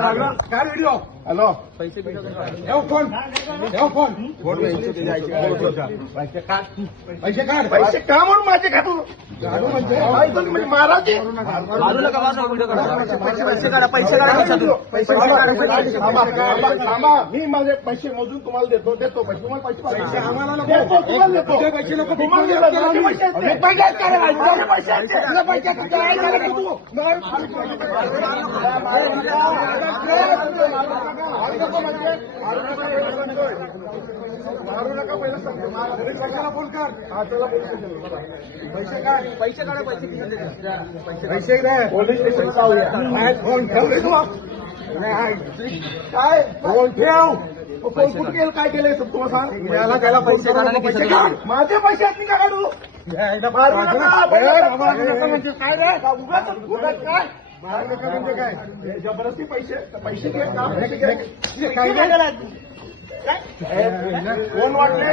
काय video hello पैसे phone phone पैसे काढ पैसे का म्हणून माझे काढू म्हणजे महाराज थांबा मी माझे पैसे मोजून तुम्हाला देतो पैसे तुम्हाला पैसे आम्हाला नको तुम्हाला देतो पैसे नको मारू नका पहिलं फोन कर पैसे काय पैसे काढा पैसे पोलीस स्टेशन जाऊया फोन काय फोन ठेव फोन कुठे केलं काय केलंय तुम्हाला सांग त्याला पैसे काढ माझे पैसे आहेत का काढू मारू नका म्हणजे काय रे उगाच काय मारू नका म्हणजे काय जबरदस्ती पैसे घे काय कोण वाटले